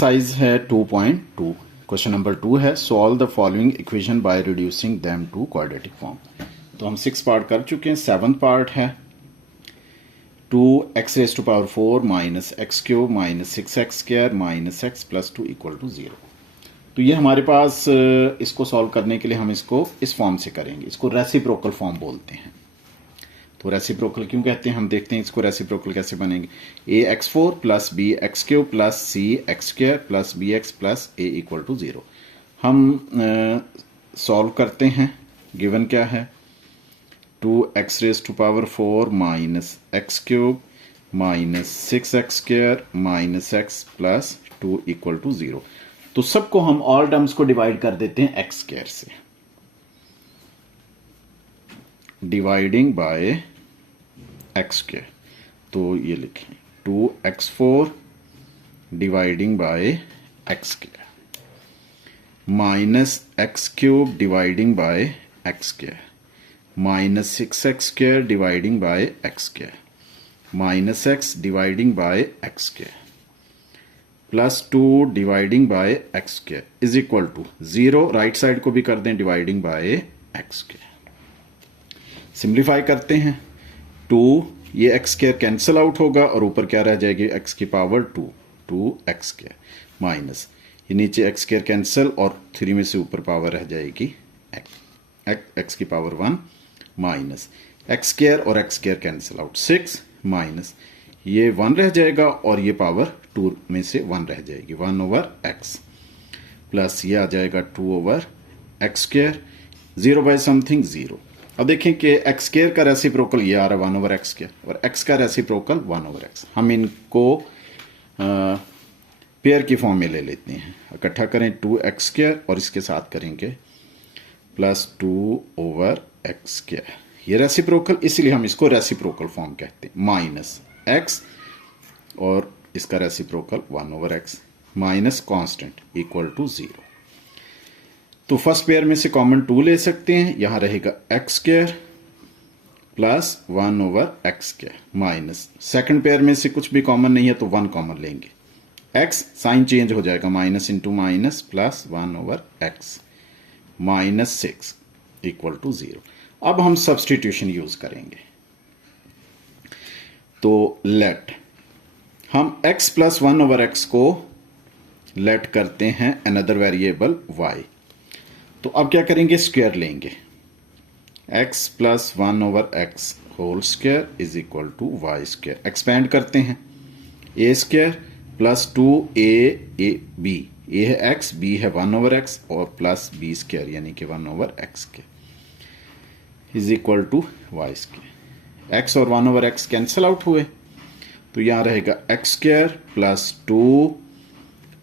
Size है 2.2। Question number 2 है solve the following equation by reducing them to quadratic form. तो हम 6 part कर चुके हैं। 7th पार्ट है 2x⁴ minus x cube minus 6x² minus x plus 2 equal to 0। तो ये हमारे पास इसको सॉल्व करने के लिए हम इसको इस फॉर्म से करेंगे। इसको रेसिप्रोकल फॉर्म बोलते हैं। तो रेसिप्रोकल क्यों कहते हैं हम देखते हैं इसको रेसिप्रोकल कैसे बनेंगे। ax4 plus bx³ plus cx² plus bx plus a equal to 0। हम सॉल्व करते हैं। गिवन क्या है 2x⁴ minus x³ minus 6x² minus x plus 2 equal to 0। तो सबको हम ऑल टर्म्स को डिवाइड कर देते हैं x² से। Dividing by x²। तो ये लिखें 2x4 dividing by x² minus x³ dividing by x² minus 6x² dividing by x² minus x dividing by x² plus 2 dividing by x² is equal to 0। Right side को भी कर दें dividing by x²। Simplify करते हैं 2 ये x² cancel out होगा और ऊपर क्या रह जाएगी x की पावर 2x² माइनस ये नीचे x² कैंसिल और 3 में से ऊपर पावर रह जाएगी x की पावर 1 माइनस x² और x² कैंसिल आउट 6 माइनस ये 1 रह जाएगा और ये पावर 2 में से 1 रह जाएगी 1 ओवर x प्लस ये आ जाएगा 2 ओवर x²। 0 bye something 0। अब देखें कि x² का रेसिप्रोकल ये आ रहा है 1 ओवर x² और x का रेसिप्रोकल 1 ओवर x। हम इनको पेयर की फॉर्म में ले लेते हैं। इकट्ठा करें 2x² और इसके साथ करेंगे प्लस 2 ओवर x²। ये रेसिप्रोकल इसलिए हम इसको रेसिप्रोकल फॉर्म कहते हैं। माइनस x और इसका reciprocal 1 over x minus constant equal to 0। तो फर्स्ट पेयर में से कॉमन 2 ले सकते हैं। यहां रहेगा x² plus 1 over x² minus second pair में से कुछ भी कॉमन नहीं है तो 1 कॉमन लेंगे। x साइन चेंज हो जाएगा minus into minus plus 1 over x minus 6 equal to 0। अब हम सब्सटीट्यूशन यूज करेंगे। तो लेट हम x प्लस 1 ओवर x को लेट करते हैं अनदर वेरिएबल y। तो अब क्या करेंगे स्क्वायर लेंगे x plus 1 over x whole square is equal to y square. Expand करते हैं a² प्लस 2ab a है x b है 1 ओवर x और प्लस b² यानी कि 1 ओवर x के is equal to y square. x और 1 ओवर x कैंसिल आउट हुए तो यहां रहेगा x² plus 2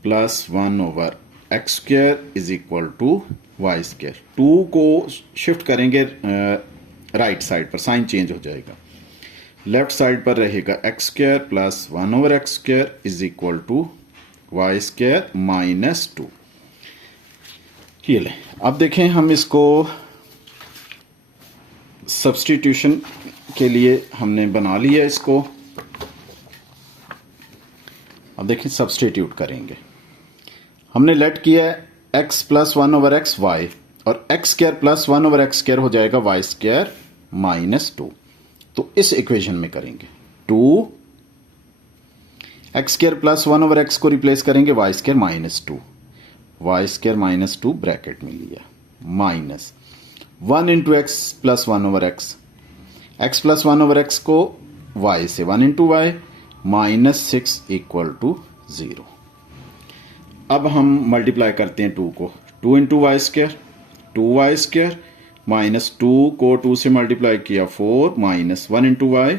plus 1 over x² is equal to y square. 2 को शिफ्ट करेंगे राइट साइड पर, साइन चेंज हो जाएगा। लेफ्ट साइड पर रहेगा x² plus 1 over x² is equal to y square minus 2। ये ले अब देखें हम इसको सब्स्टिट्यूशन के लिए हमने बना लिया इसको। अब देखिए सब्स्टिट्यूट करेंगे। हमने लेट किया है x plus 1 over x y और x² प्लस 1 ओवर x² हो जाएगा y² माइनस 2। तो इस इक्वेशन में करेंगे 2 x² प्लस 1 ओवर x को रिप्लेस करेंगे y² minus 2 y² minus 2 bracket में लिया minus 1 into x plus 1 over x plus 1 over x को y से 1 into y minus 6 equal to 0। अब हम मल्टीप्लाई करते हैं 2 को 2 इंटू y² 2y² माइनस 2 को 2 से मल्टीप्लाई किया 4 minus 1 into y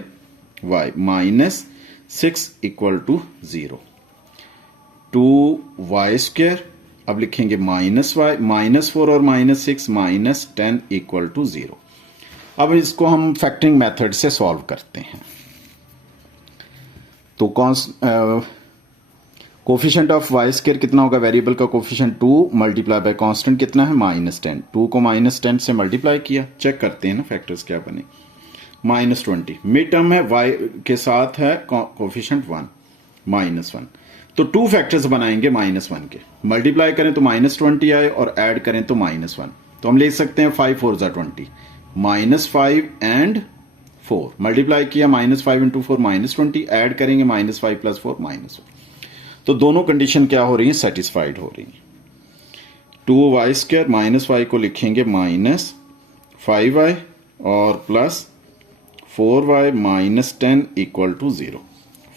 minus 6 equal to 0। 2y²। अब लिखेंगे माइनस y माइनस 4 और माइनस 6 माइनस 10 इक्वल टू 0। अब इसको हम फैक्टरिंग मेथड से सॉल्व करते हैं। तो कोफिशिएंट ऑफ y² कितना होगा वेरिएबल का कोफिशिएंट 2 मल्टीप्लाई बाय कांस्टेंट कितना है माइनस 10। 2 को माइनस 10 से मल्टीप्लाई किया। चेक करते हैं ना फैक्टर्स क्या बने। माइनस 20 मिड टर्म है y के साथ है कोफिशिएंट 1 माइनस 1 तो टू फैक्टर्स बनाएंगे -1 के, मल्टीप्लाई करें तो -20 आए और ऐड करें तो -1। तो हम लिख सकते हैं 5 4 ज़ा 20, -5 एंड 4 मल्टीप्लाई किया, -5 इंटू 4 -20, ऐड करेंगे -5 + 4 -1। तो दोनों कंडीशन क्या हो रही है, सेटिस्फाइड हो रही है। 2y² -y को लिखेंगे -5y और +4y -10 = 0।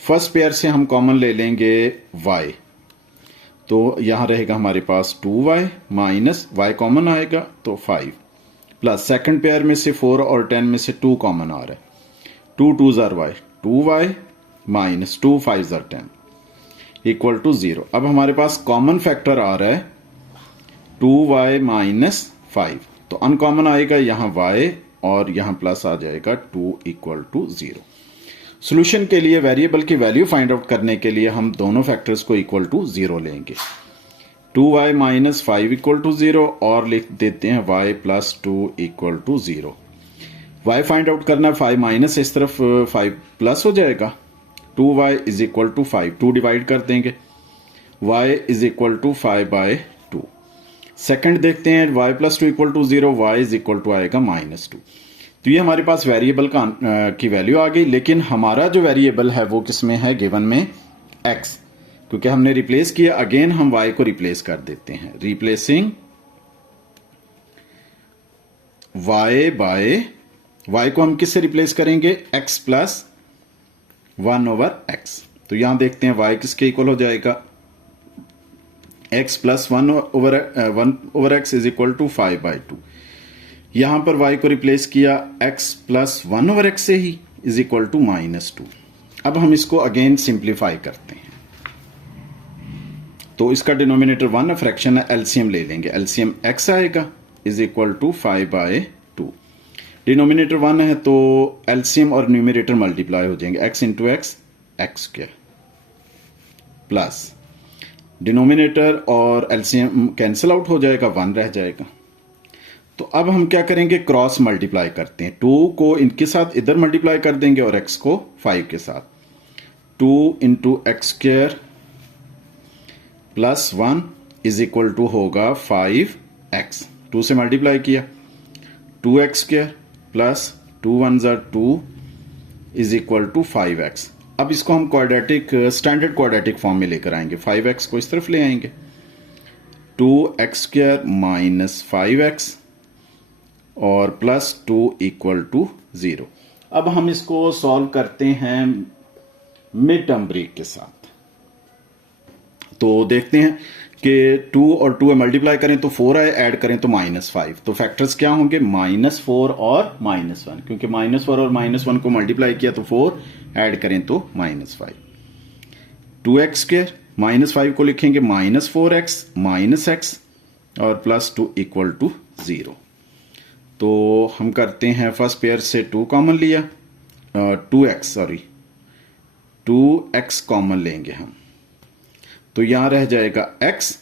फर्स्ट पेयर से हम कॉमन ले लेंगे y, तो यहां रहेगा हमारे पास 2y माइनस y कॉमन आएगा तो 5 प्लस सेकंड पेयर में से 4 और 10 में से 2 कॉमन आ रहा है, 2 2 ज़ा y, 2y माइनस 2 5 ज़ा 10 = 0। अब हमारे पास कॉमन फैक्टर आ रहा है 2y - 5, तो अनकॉमन आएगा यहां y और यहां प्लस आ जाएगा 2 = 0। सॉल्यूशन के लिए वेरिएबल की वैल्यू फाइंड आउट करने के लिए हम दोनों फैक्टर्स को इक्वल टू 0 लेंगे। 2y - 5 = 0 और लिख देते हैं y + 2 = 0। y फाइंड आउट करना है, 5 माइनस इस तरफ 5 प्लस हो जाएगा, 2y = 5, 2 डिवाइड कर देंगे, y = 5/2। सेकंड देखते हैं, y + 2 = 0, y आएगा -2। तो ये हमारे पास वेरिएबल की वैल्यू आ गई, लेकिन हमारा जो वेरिएबल है वो किस में है, गिवन में x, क्योंकि हमने रिप्लेस किया। अगेन हम y को रिप्लेस कर देते हैं, रिप्लेसिंग y को हम किससे रिप्लेस करेंगे, x + 1/x। तो यहां देखते हैं y किसके इक्वल हो जाएगा, x + 1/x = 5/2। यहां पर y को रिप्लेस किया x + 1/x से ही = -2। अब हम इसको अगेन सिंप्लीफाई करते हैं, तो इसका डिनोमिनेटर 1 है, फ्रैक्शन है, एलसीएम ले लेंगे, एलसीएम x आएगा = 5/2। डिनोमिनेटर 1 है तो एलसीएम और न्यूमरेटर मल्टीप्लाई हो जाएंगे, x × x x² plus denominator और एलसीएम कैंसिल आउट हो जाएगा, 1 रह जाएगा। तो अब हम क्या करेंगे, क्रॉस मल्टीप्लाई करते हैं, 2 को इनके साथ इधर मल्टीप्लाई कर देंगे और x को 5 के साथ, 2 × x² + 1 = होगा 5x, 2 से मल्टीप्लाई किया, 2x² + 2 1 ज़ा 2 = 5x। अब इसको हम क्वाड्रेटिक स्टैंडर्ड क्वाड्रेटिक फॉर्म में लेकर आएंगे, 5x को इस तरफ ले आएंगे, 2x² - 5x और +2 = 0। अब हम इसको सॉल्व करते हैं मिड टर्म ब्रेक के साथ। तो देखते हैं कि 2 और 2 मल्टीप्लाई करें तो 4 आए, ऐड करें तो -5। तो फैक्टर्स क्या होंगे, -4 और -1, क्योंकि -4 और -1 को मल्टीप्लाई किया तो 4, ऐड करें तो -5। 2x² -5 को लिखेंगे -4x -x और +2 = 0। तो हम करते हैं, फर्स्ट पेयर से 2 कॉमन लिया, 2x कॉमन लेंगे हम, तो यहां रह जाएगा x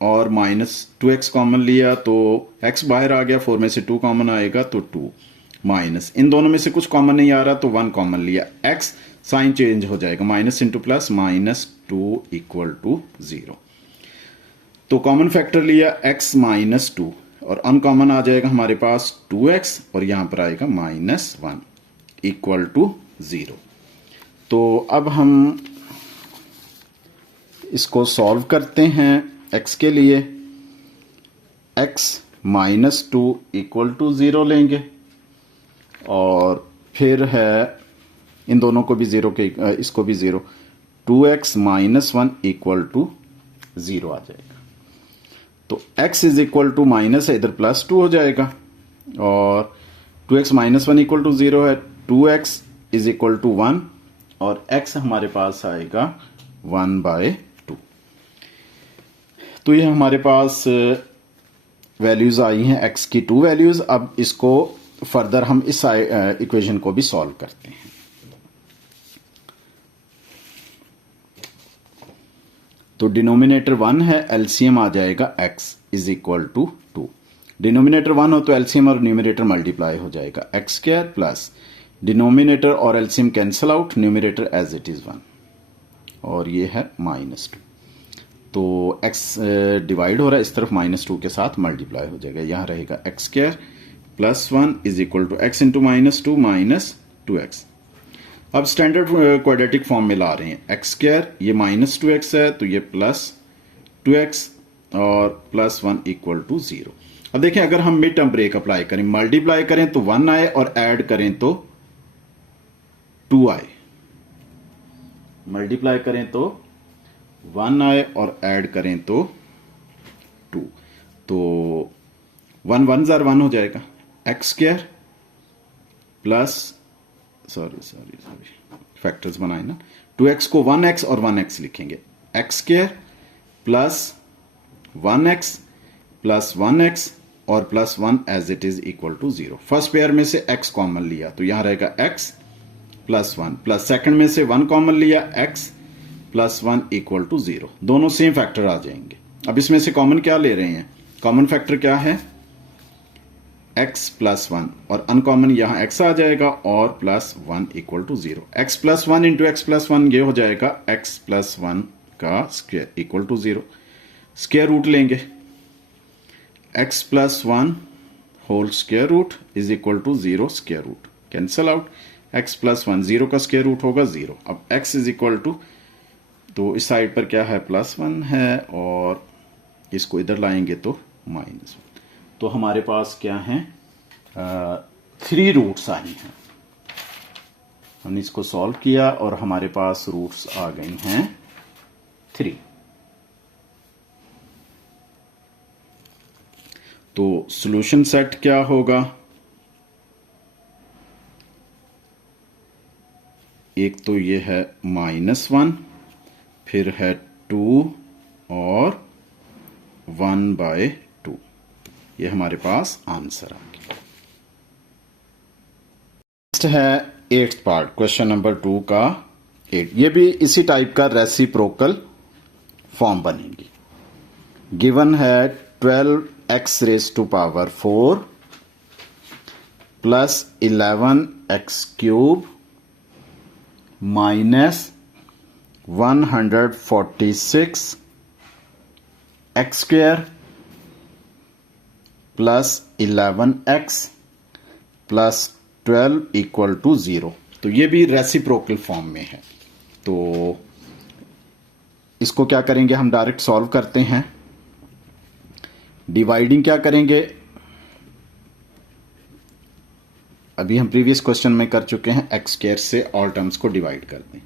और -2x कॉमन लिया तो x बाहर आ गया, 4 में से 2 कॉमन आएगा तो 2 माइनस, इन दोनों में से कुछ कॉमन नहीं आ रहा तो 1 कॉमन लिया, x साइन चेंज हो जाएगा, माइनस इंटू प्लस, -2 = 0। तो कॉमन फैक्टर लिया x -2 और अनकॉमन आ जाएगा हमारे पास 2x और यहां पर आएगा -1 = 0। तो अब हम इसको सॉल्व करते हैं x के लिए, x -2 = 0 लेंगे और फिर है इन दोनों को भी 0 के, इसको भी 0, 2x - 1 = 0 आ जाएगा। तो x = माइनस है, इधर +2 हो जाएगा और 2x - 1 = 0 है, 2x = 1 और x हमारे पास आएगा 1/2। तो ये हमारे पास वैल्यूज आई हैं x की 2 वैल्यूज। अब इसको फर्दर हम इस इक्वेशन को भी सॉल्व करते हैं। तो डिनोमिनेटर 1 है, एलसीएम आ जाएगा x = 2। डिनोमिनेटर 1 हो तो एलसीएम और न्यूमरेटर मल्टीप्लाई हो जाएगा, x² प्लस डिनोमिनेटर और LCM cancel out, numerator as it is 1 और ये है -2। तो x डिवाइड हो रहा है, इस तरफ -2 के साथ मल्टीप्लाई हो जाएगा, यहाँ रहेगा x² + 1 = x × -2 - 2x। अब स्टैंडर्ड क्वाड्रेटिक फॉर्म में ला रहे हैं, x² ये -2x है तो ये +2x और +1 = 0। अब देखें अगर हम मिड टर्म ब्रेक अप्लाई करें, मल्टीप्लाई करें तो 1 आए और ऐड करें तो 2 आए, मल्टीप्लाई करें तो 1 आए और ऐड करें तो 2। तो 1 1 जार 1 हो जाएगा, x² प्लस सॉरी फैक्टर्स बनाए ना, 2x को 1x और 1x लिखेंगे, x² plus 1x plus 1x और +1 as it is = 0। First pair में से x कॉमन लिया तो यहां रहेगा x प्लस 1, प्लस सेकंड में से 1 कॉमन लिया x प्लस 1 = 0। दोनों सेम फैक्टर आ जाएंगे। अब इसमें से कॉमन क्या ले रहे हैं, कॉमन फैक्टर क्या है, x प्लस 1, और अनकॉमन यहां x आ जाएगा और +1 = 0। x plus 1 into x plus 1 ये हो जाएगा x प्लस 1 का स्क्वायर = 0। स्क्वायर रूट लेंगे, x plus 1 whole square root is equal to 0 square root, cancel out, x plus 1 0 का स्क्वायर रूट होगा 0। अब x इज इक्वल टू, तो इस साइड पर क्या है +1 है और इसको इधर लाएंगे तो -1। तो हमारे पास क्या है 3 रूट्स आई हैं, हमने इसको सॉल्व किया और हमारे पास रूट्स आ गई हैं 3। तो सॉल्यूशन सेट क्या होगा, एक तो ये है -1, फिर है 2 और 1/2। ये हमारे पास आंसर आ गया। नेक्स्ट है 8th पार्ट, क्वेश्चन नंबर 2 का 8। ये भी इसी टाइप का रेसिप्रोकल फॉर्म बनेगी। गिवन है 12x⁴ plus 11x³ minus 146x² plus 11x plus 12 = 0। तो ये भी रेसिप्रोकल फॉर्म में है। तो इसको क्या करेंगे, हम डायरेक्ट सॉल्व करते हैं। डिवाइडिंग क्या करेंगे, अभी हम प्रीवियस क्वेश्चन में कर चुके हैं, x² से ऑल टर्म्स को डिवाइड कर दें।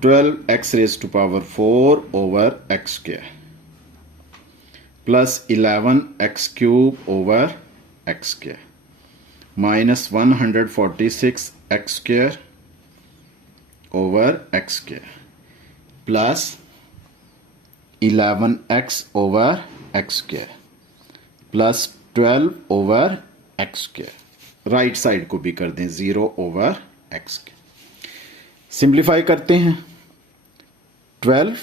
12x⁴ over x² plus 11x³ over x² minus 146x² over x² plus 11x over x² plus 12 over x²। Right side को भी कर दें 0 ओवर x²। सिंप्लीफाई करते हैं, 12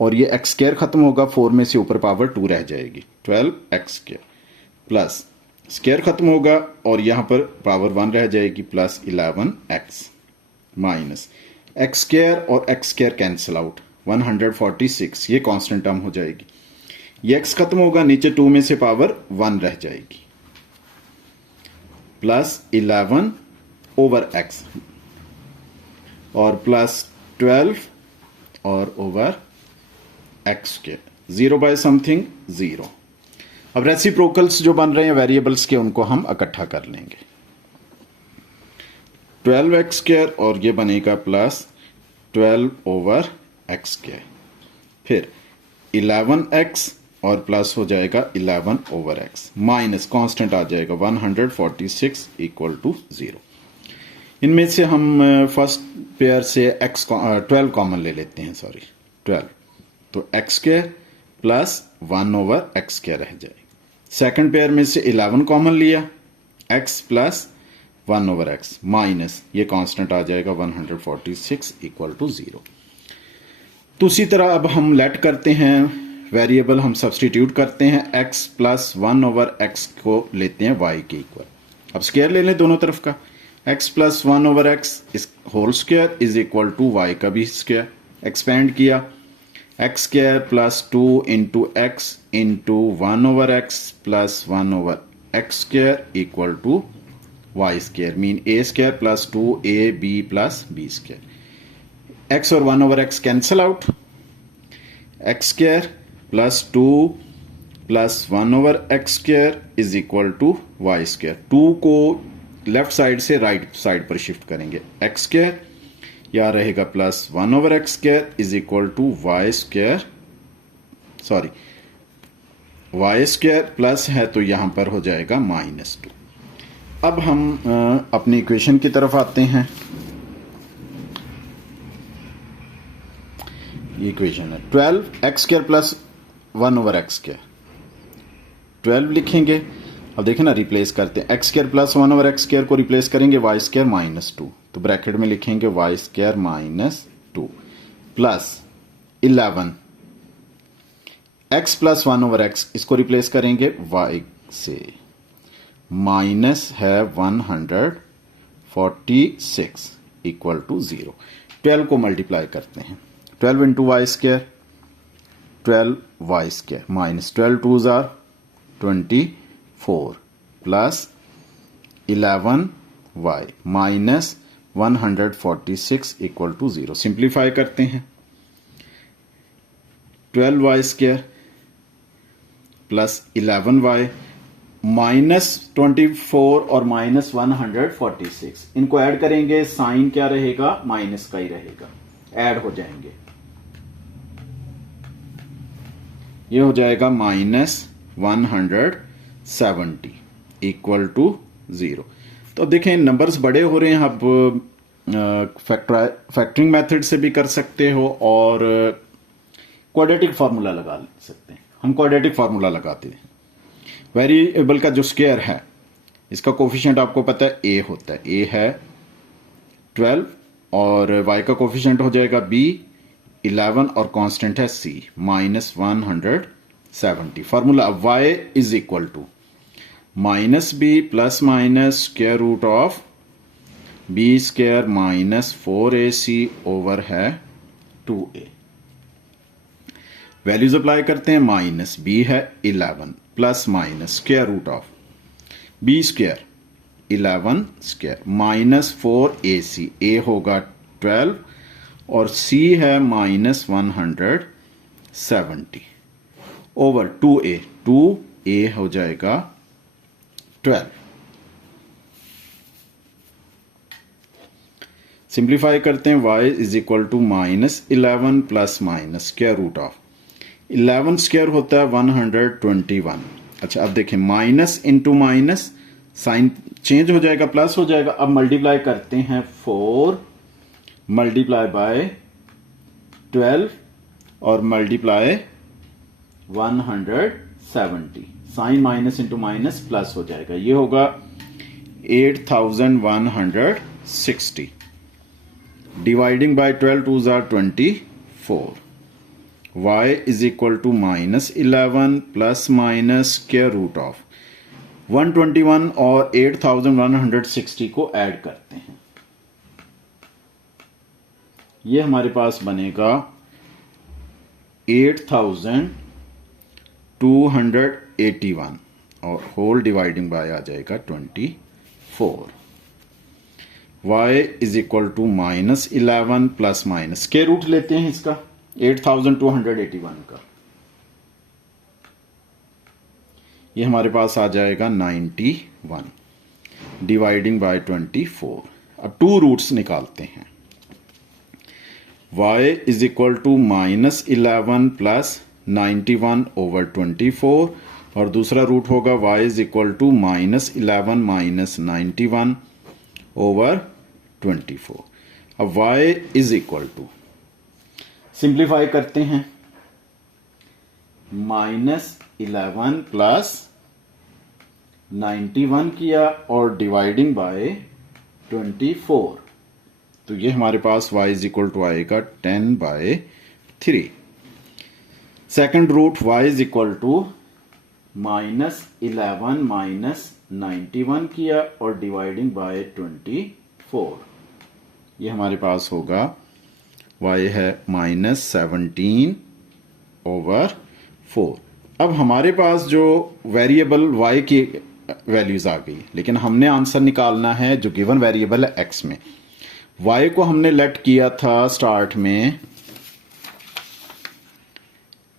और ये x² खत्म होगा, 4 में से ऊपर पावर 2 रह जाएगी, 12x² प्लस स्क्वायर खत्म होगा और यहां पर पावर 1 रह जाएगी, प्लस 11x माइनस x² और x² कैंसिल आउट, 146 ये कांस्टेंट टर्म हो जाएगी। ये x खत्म होगा, नीचे 2 में से पावर 1 रह जाएगी, प्लस 11 ओवर x और प्लस 12 और ओवर x², 0 बाय समथिंग 0। अब रेसिप्रोकल्स जो बन रहे हैं वेरिएबल्स के, उनको हम इकट्ठा कर लेंगे। 12x² और ये बनेगा प्लस 12 ओवर x², फिर 11x और प्लस हो जाएगा 11 ओवर x माइनस कांस्टेंट आ जाएगा 146 = 0। इनमें से हम फर्स्ट पेयर से 12 कॉमन ले लेते हैं, 12, तो x² प्लस 1 ओवर x² रह जाएगा। सेकंड पेयर में से 11 कॉमन लिया, x plus 1 over x minus ये कांस्टेंट आ जाएगा 146 = 0। तो उसी तरह अब हम लेट करते हैं, वेरिएबल हम सब्सटीट्यूट करते हैं, x प्लस 1 ओवर x को लेते हैं y के इक्वल। अब स्क्वायर ले लें दोनों तरफ का, x plus one over x is whole square is equal to y का भी स्क्वायर, एक्सपेंड किया x square plus 2 into x into one over x plus one over x square equal to y square, mean a square plus 2ab plus b square. X और one over x cancel out, x square plus 2 plus one over x square is equal to y square. 2 को left side से right side पर shift करेंगे, x square या रहेगा plus one over x square is equal to y square, sorry y square plus है तो यहां पर हो जाएगा -2। अब हम अपनी इक्वेशन की तरफ आते हैं। ये इक्वेशन है 12 x square plus one over x square, 12 लिखेंगे। अब देखें ना, रिप्लेस करते हैं, x square plus one over x square को रिप्लेस करेंगे वाई स्क्वायर -2, तो ब्रैकेट में लिखेंगे y square -2 plus 11 x plus one over x, इसको रिप्लेस करेंगे वाई से, माइनस है 146 इक्वल टू 0। 12 को मल्टीप्लाई करते हैं, 12 into y square 12 y square minus 12 2s are 24 plus 11 y minus 146 equal to 0। Simplify करते हैं, 12 y square plus 11 y minus 24 और माइनस 146, इनको ऐड करेंगे, साइन क्या रहेगा, माइनस का ही रहेगा, ऐड हो जाएंगे, ये हो जाएगा -170 इक्वल टू 0। तो देखें नंबर्स बड़े हो रहे हैं, अब फैक्टरिंग मेथड से भी कर सकते हो और क्वाड्रेटिक फार्मूला लगा सकते हैं। हम क्वाड्रेटिक फार्मूला लगाते हैं। वेरिएबल का जो स्क्वायर है इसका कोफिशिएंट आपको पता है a होता है, a है 12 और y का कोफिशिएंट हो जाएगा b 11 और कांस्टेंट है c -170। Formula y is equal to -b plus minus square root of b square minus 4ac over है 2a। वैल्यूज अप्लाई करते हैं, माइनस b है 11 plus minus square root of b square 11 square minus 4ac, a होगा 12 और c है -170 over 2a, 2a हो जाएगा 12। Simplify करते हैं, y is equal to -11 plus minus square root of 11 square होता है 121। अच्छा अब देखें, minus into minus sign change हो जाएगा, प्लस हो जाएगा। अब मल्टीप्लाई करते हैं, 4 मल्टीप्लाई बाय 12 और multiply 170, sign minus into minus plus हो जाएगा, ये होगा 8160 dividing by 12 2s are 24। y is equal to -11 plus minus square root of 121 और 8160 को ऐड करते हैं, ये हमारे पास बनेगा 8281 और होल डिवाइडिंग बाय आ जाएगा 24। y is equal to -11 plus minus square root लेते हैं इसका 8281 का, ये हमारे पास आ जाएगा 91 डिवाइडिंग बाय 24। अब 2 रूट्स निकालते हैं, y is equal to -11 plus 91 over 24 और दूसरा रूट होगा y is equal to -11 minus 91 over 24। अब y is equal to, simplify करते हैं, -11 प्लस 91 किया और डिवाइडिंग बाय 24, तो ये हमारे पास y इज इक्वल टू आएगा 10/3। Second root y is equal to -11 -91 किया और डिवाइडिंग बाय 24, ये हमारे पास होगा y है -17/4। अब हमारे पास जो वेरिएबल y की वैल्यूज आ गई, लेकिन हमने आंसर निकालना है जो गिवन वेरिएबल है x में। y को हमने लेट किया था स्टार्ट में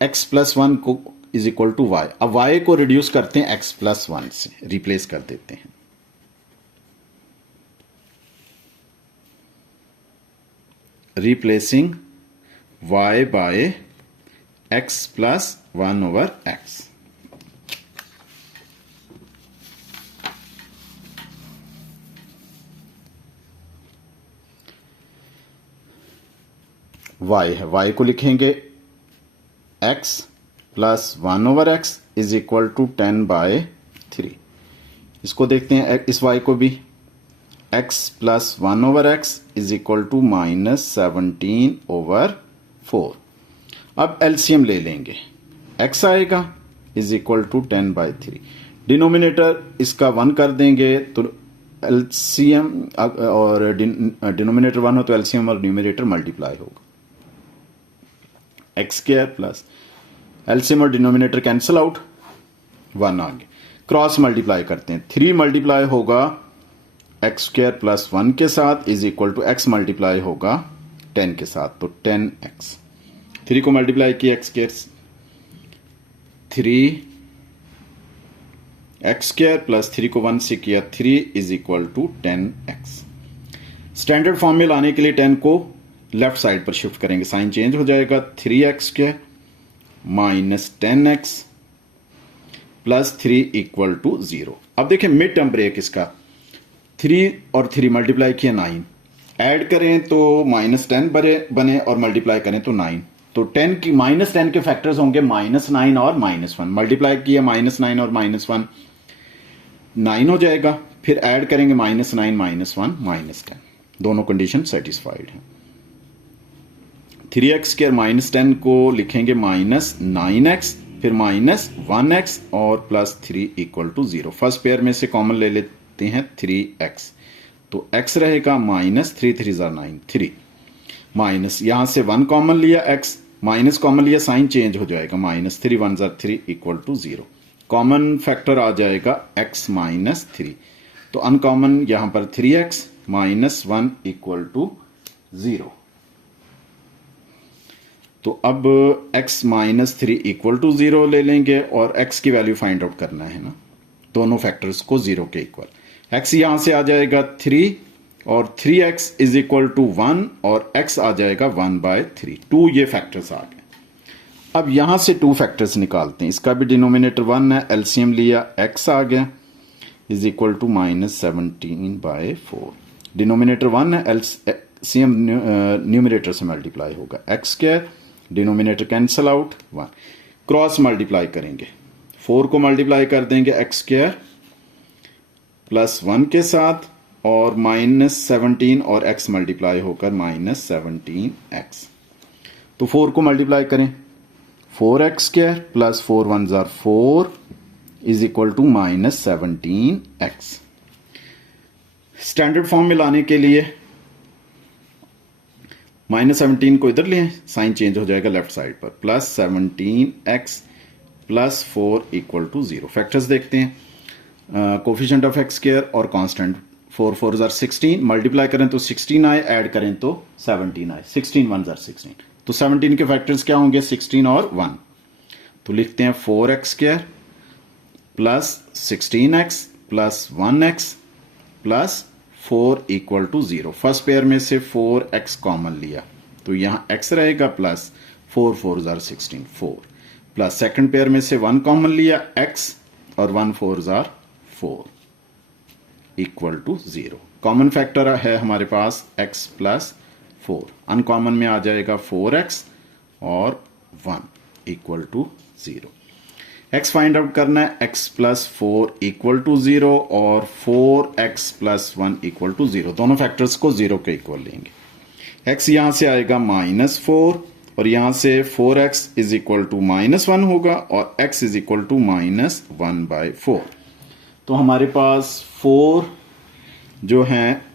x + 1 को इज इक्वल टू y। अब y को रिड्यूस करते हैं x + 1 से, रिप्लेस कर देते हैं। Replacing y by x + 1/x। y है, y को लिखेंगे x + 1/x is equal to 10/3। इसको देखते हैं इस y को भी, x + 1/x is equal to -17/4। अब एलसीएम ले लेंगे, x आएगा इज इक्वल टू 10/3। डिनोमिनेटर इसका 1 कर देंगे तो एलसीएम और डिनोमिनेटर 1 हो तो एलसीएम और न्यूमरेटर मल्टीप्लाई होगा। x² प्लस एलसीएम और डिनोमिनेटर कैंसिल आउट, 1 आ गया। क्रॉस मल्टीप्लाई करते हैं, 3 मल्टीप्लाई होगा x² + 1 के साथ is equal to x multiply होगा 10 के साथ, तो 10x। 3 को मल्टीप्लाई किया x², 3x² प्लस 3 को 1 से किया 3 is equal to 10x। Standard form में लाने के लिए 10 को लेफ्ट साइड पर शिफ्ट करेंगे, साइन चेंज हो जाएगा। 3x² minus 10x plus 3 equal to 0। अब देखिए मिड टर्म ब्रेक इसका, 3 और 3 मल्टीप्लाई किया 9, ऐड करें तो -10 बने और मल्टीप्लाई करें तो 9, तो 10 की -10 के फैक्टर्स होंगे -9 और -1। मल्टीप्लाई किया -9 और -1, 9 हो जाएगा। फिर ऐड करेंगे -9 -1 -10, दोनों कंडीशन सेटिस्फाइड है। 3x² -10 को लिखेंगे -9x, फिर -1x और plus 3 equal to 0। First pair में से कॉमन ले लेते हैं 3x, तो x रहेगा -3 3 9 3 माइनस, यहां से 1 कॉमन लिया, x माइनस कॉमन लिया, साइन चेंज हो जाएगा, -3 1 3 इक्वल टू 0। कॉमन फैक्टर आ जाएगा x -3, तो अनकॉमन यहां पर 3x -1 इक्वल टू 0। तो अब x -3 इक्वल टू 0 ले लेंगे और x की वैल्यू फाइंड आउट करना है ना, दोनों फैक्टर्स को 0 के इक्वल। x यहां से आ जाएगा 3 और 3x इज इक्वल टू 1 और x आ जाएगा 1/3, 2 ये फैक्टर्स आ गए। अब यहां से 2 फैक्टर्स निकालते हैं, इसका भी डिनोमिनेटर 1 है, एलसीएम लिया, x आ गया इज इक्वल टू -17/4। डिनोमिनेटर 1 है, एलसीएम न्यूमरेटर से मल्टीप्लाई होगा, x², denominator cancel out 1। Cross multiply करेंगे, 4 को मल्टीप्लाई कर देंगे x² प्लस 1 के साथ और -17 और x मल्टीप्लाई होकर -17x। तो 4 को मल्टीप्लाई करें, 4x² plus 4 1 4 is equal to -17x। Standard form में लाने के लिए -17 को इधर लें, साइन चेंज हो जाएगा लेफ्ट साइड पर, plus 17x plus 4 equal to 0। Factors देखते हैं, कोफिशिएंट ऑफ x² और कांस्टेंट, 4 4 16, मल्टीप्लाई करें तो 16 आए, ऐड करें तो 17 आए, 16 1 16। तो 17 के फैक्टर्स क्या होंगे, 16 और 1। तो लिखते हैं 4x² plus 16x plus 1x plus 4 equal to 0। First pair में से 4x कॉमन लिया तो यहां x रहेगा, प्लस 4 4 16 4, प्लस सेकंड पेयर में से 1 कॉमन लिया x और 1 4 4 इक्वल टू 0। कॉमन फैक्टर है हमारे पास x प्लस 4, अनकॉमन में आ जाएगा 4x और 1 equal to 0। x find out करना है, x प्लस 4 इक्वल टू 0 और 4x प्लस 1 इक्वल टू 0, दोनों फैक्टर्स को 0 के इक्वल लेंगे। x यहां से आएगा -4 और यहां से 4x इज इक्वल टू -1 होगा और x इज इक्वल टू -1/4। तो हमारे पास 4 जो हैं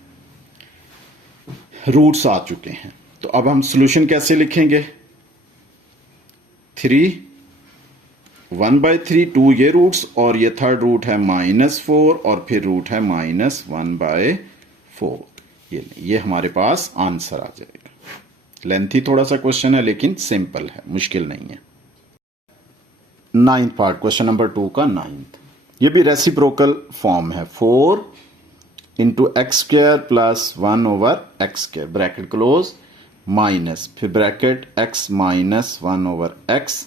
रूट्स आ चुके हैं। तो अब हम सॉल्यूशन कैसे लिखेंगे? 3 1/3 2 ये रूट्स और ये थर्ड रूट है -4 और फिर रूट है -1/4। ये हमारे पास आंसर आ जाएगा। लेंथी थोड़ा सा क्वेश्चन है लेकिन सिंपल है, मुश्किल नहीं है। 9th पार्ट, क्वेश्चन नंबर 2 का 9th। ये भी रेसिप्रोकल फॉर्म है। 4 into x square plus 1/x², bracket close, minus, फिर ब्रैकेट x माइनस 1/x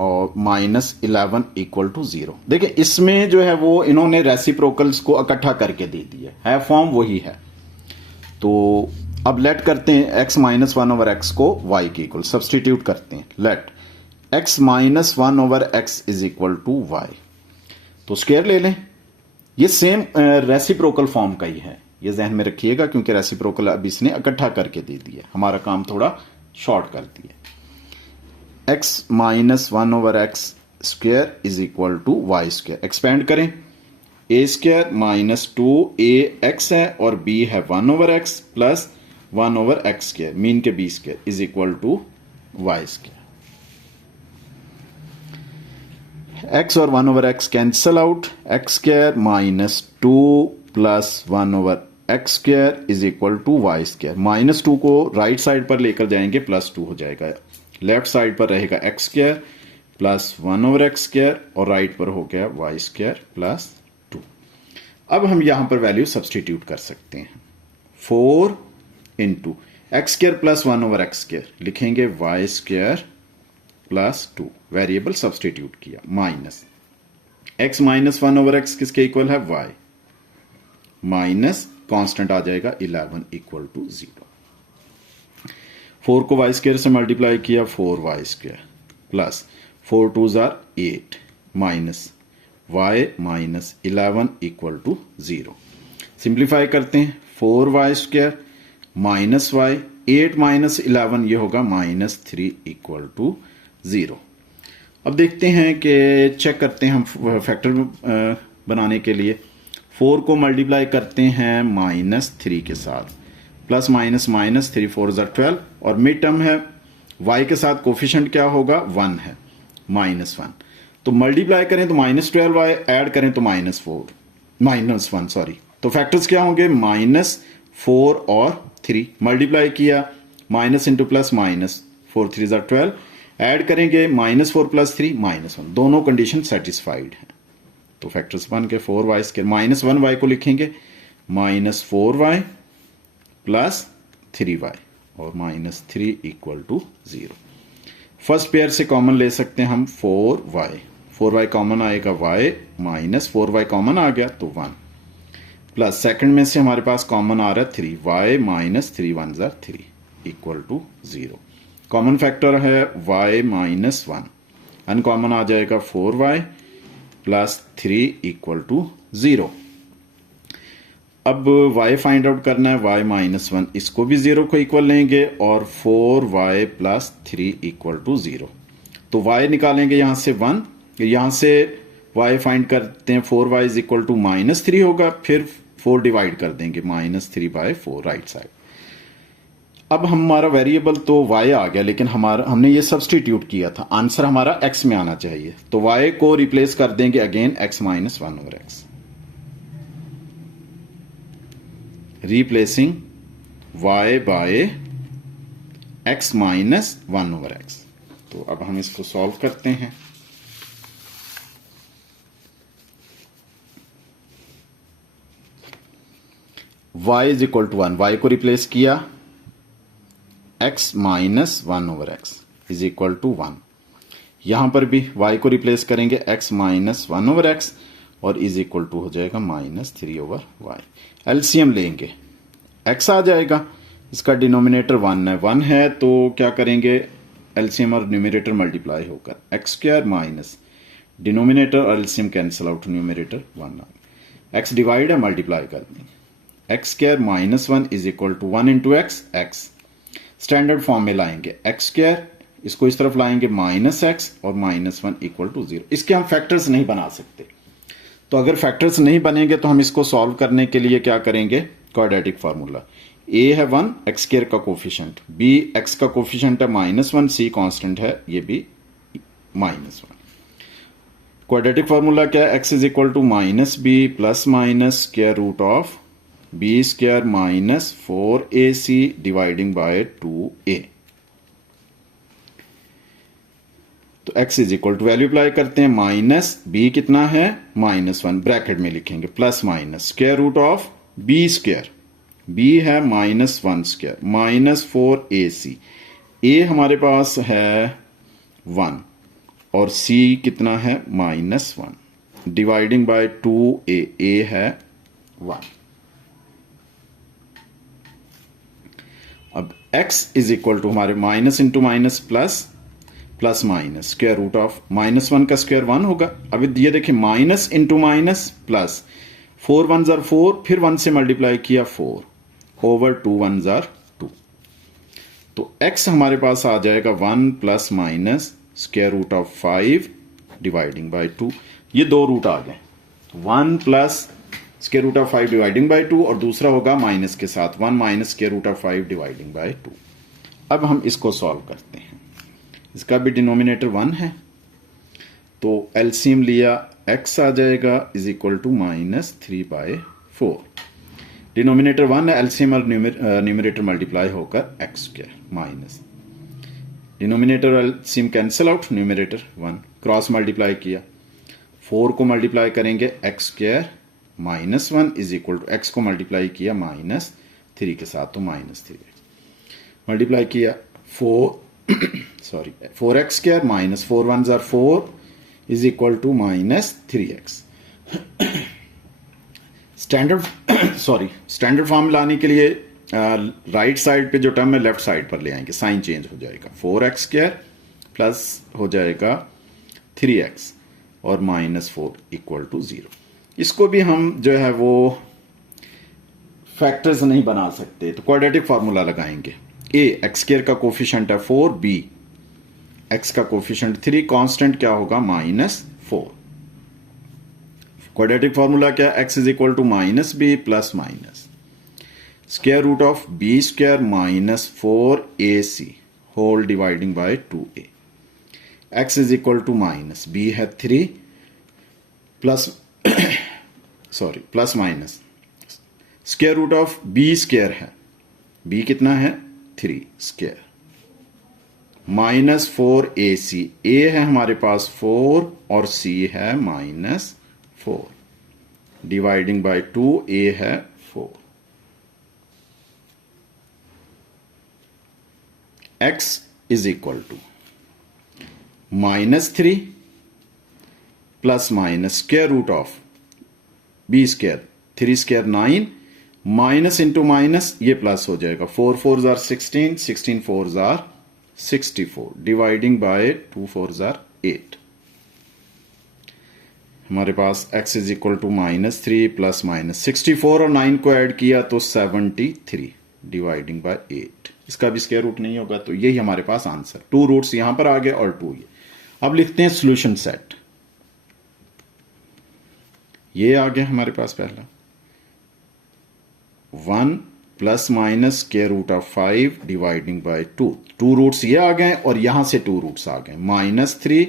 और -11 इक्वल टू 0। देखिए इसमें जो है वो इन्होंने रेसिप्रोकल्स को इकट्ठा करके दे दिया है, फॉर्म वही है। तो अब लेट करते हैं x माइनस 1/x को y के इक्वल, सब्सटीट्यूट करते हैं। Let x minus 1/x is equal to y, तो स्क्वायर ले लें। ये सेम रेसिप्रोकल फॉर्म का ही है, ये जहन में रखिएगा, क्योंकि रेसिप्रोकल अब इसने इकट्ठा करके दे दिया, हमारा काम थोड़ा शॉर्ट कर दिया। x minus 1/x square is equal to y square, expand करें। a स्क्वायर माइनस 2ax है और b है 1/x plus 1/x square, mean के b square is equal to y square. x और 1/x cancel out, x square minus 2 plus 1/x square is equal to y square. -2 को right side पर लेकर जाएंगे, +2 हो जाएगा। लेफ्ट साइड पर रहेगा x square plus 1/x square और राइट पर हो गया y स्क्वायर प्लस 2। अब हम यहां पर वैल्यू सब्सटीट्यूट कर सकते हैं। 4 into x square plus 1/x square लिखेंगे y square plus 2, variable substitute किया, माइनस x माइनस 1/x किसके इक्वल है? y, माइनस कांस्टेंट आ जाएगा 11 इक्वल टू 0। 4 को y स्क्वायर से मल्टीप्लाई किया, 4y square plus 4 2s are 8 minus y minus 11 equal to 0। Simplify करते हैं, 4y square minus y, 8 minus 11 ये होगा -3 इक्वल टू 0। अब देखते हैं कि चेक करते हैं हम फैक्टर बनाने के लिए। 4 को मल्टीप्लाई करते हैं -3 के साथ, प्लस माइनस -3 4 12 और मिड टर्म है y के साथ, कोफिशिएंट क्या होगा? 1 है, -1। तो मल्टीप्लाई करें तो -12y, ऐड करें तो -1 सॉरी। तो फैक्टर्स क्या होंगे? -4 और 3। मल्टीप्लाई किया, minus into plus minus, 4 3 12, add करेंगे -4 प्लस 3 -1, दोनों कंडीशन सेटिस्फाइड है। तो फैक्टर्स बन के 4y स्क्वायर, -1y को लिखेंगे -4y प्लस 3y और -3 इक्वल टू 0। फर्स्ट पेयर से कॉमन ले सकते हैं हम 4y कॉमन आएगा, y माइनस 4y कॉमन आ गया तो 1, प्लस सेकंड में से हमारे पास कॉमन आ रहा है 3y minus 3 1s are 3 equal to 0। Common factor है y माइनस 1, अनकॉमन आ जाएगा 4y प्लस 3 इक्वल टू 0। अब y फाइंड आउट करना है, y माइनस 1, इसको भी 0 को इक्वल लेंगे और 4y प्लस 3 इक्वल टू 0। तो y निकालेंगे यहां से 1, यहां से y फाइंड करते हैं, 4y इज इक्वल टू -3 होगा, फिर 4 डिवाइड कर देंगे, -3/4 राइट साइड। अब हमारा वेरिएबल तो y आ गया, लेकिन हमने ये सब्सटीट्यूट किया था, आंसर हमारा x में आना चाहिए। तो y को रिप्लेस कर देंगे again x minus 1/x, replacing y by x minus 1/x। तो अब हम इसको सॉल्व करते हैं। y is equal to 1, y को रिप्लेस किया, x minus 1/x is equal to 1। यहां पर भी y को रिप्लेस करेंगे, x माइनस 1/x और इज इक्वल टू हो जाएगा -3/y। एलसीएम लेंगे, x आ जाएगा, इसका डिनोमिनेटर 1 है तो क्या करेंगे, एलसीएम और न्यूमरेटर मल्टीप्लाई होकर x स्क्वायर माइनस डिनोमिनेटर और एलसीएम कैंसिल आउट, न्यूमरेटर 1 आ गया। x डिवाइड है, मल्टीप्लाई कर देंगे, x square -1 is equal to 1 into x, standard form में लाएंगे एक्स स्क्वायर, इसको इस तरफ लाएंगे माइनस एक्स और -1 इक्वल टू 0। इसके हम फैक्टर्स नहीं बना सकते, तो अगर फैक्टर्स नहीं बनेंगे तो हम इसको सॉल्व करने के लिए क्या करेंगे, क्वाड्रेटिक फार्मूला। ए है 1 एक्स स्क्वायर का कोफिशिएंट, बी एक्स का कोफिशिएंट है -1, सी कांस्टेंट है, ये भी -1। क्वाड्रेटिक फार्मूला क्या है, x is equal to -b plus minus square root of b square minus 4ac dividing by 2a। तो x is equal to value apply करते हैं, माइनस b कितना है -1 ब्रैकेट में लिखेंगे, plus minus square root of b square, b है -1 square minus 4ac, a हमारे पास है 1 और c कितना है -1 डिवाइडिंग बाय 2a, a है 1। अब x इज इक्वल टू हमारे minus into minus plus, plus minus square root of -1 का स्क्वायर 1 होगा। अब ये देखिए माइनस इंटू माइनस प्लस, 4 1 जार 4, फिर 1 से मल्टीप्लाई किया 4 ओवर 2 1 जार 2। तो x हमारे पास आ जाएगा 1 plus minus square root of 5 dividing by 2। ये दो रूट आ गए, 1 plus square root of 5 dividing by 2 और दूसरा होगा माइनस के साथ 1 minus square root of 5 dividing by 2। अब हम इसको सॉल्व करते हैं, इसका भी डिनोमिनेटर 1 है, तो एलसीएम लिया x आ जाएगा इज इक्वल टू -3/4। डिनोमिनेटर 1 है, एलसीएम और न्यूमरेटर मल्टीप्लाई होकर x square minus, denominator LCM cancel out, numerator 1 cross multiply किया, 4 को मल्टीप्लाई करेंगे x square -1 is equal to x को मल्टीप्लाई किया -3 के साथ, तो -3 मल्टीप्लाई किया 4x स्क्वायर माइनस 4 1 जार 4 is equal to -3x। Standard form लाने के लिए राइट साइड पे जो टर्म है लेफ्ट साइड पर ले आएंगे, साइन चेंज हो जाएगा, 4x स्क्वायर प्लस हो जाएगा 3x और -4 इक्वल टू 0। इसको भी हम जो है वो फैक्टर्स नहीं बना सकते, तो क्वाड्रेटिक फार्मूला लगाएंगे। a एक्स स्क्वायर का कोफिशिएंट है 4, b x का कोफिशिएंट 3, कांस्टेंट क्या होगा -4। क्वाड्रेटिक फार्मूला क्या, x is equal to -b plus minus square root of b square minus 4ac whole dividing by 2a। x is equal to -b है 3 plus plus minus square root of b square है, b कितना है 3 square -4ac, a है हमारे पास 4 और c है -4 dividing by 2, a है 4। x is equal to -3 plus minus square root of b square 3 square 9 minus into minus ये plus हो जाएगा, 4 4 जार 16, 16 4 जार 64 डिवाइडिंग बाय 2 4 जार 8। हमारे पास x is equal to -3 plus minus 64 और 9 को ऐड किया तो 73 डिवाइडिंग बाय 8। इसका भी स्क्वायर रूट नहीं होगा, तो यही हमारे पास आंसर, 2 रूट्स यहां पर आ गए और 2 ये। अब लिखते हैं सॉल्यूशन सेट, ये आ गया हमारे पास पहला 1 plus minus square root of 5 dividing by 2 roots ये आ गए और यहां से 2 रूट्स आ गए, -3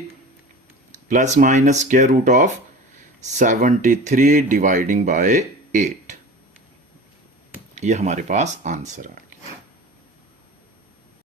plus minus square root of 73 dividing by 8। ये हमारे पास आंसर आ गया।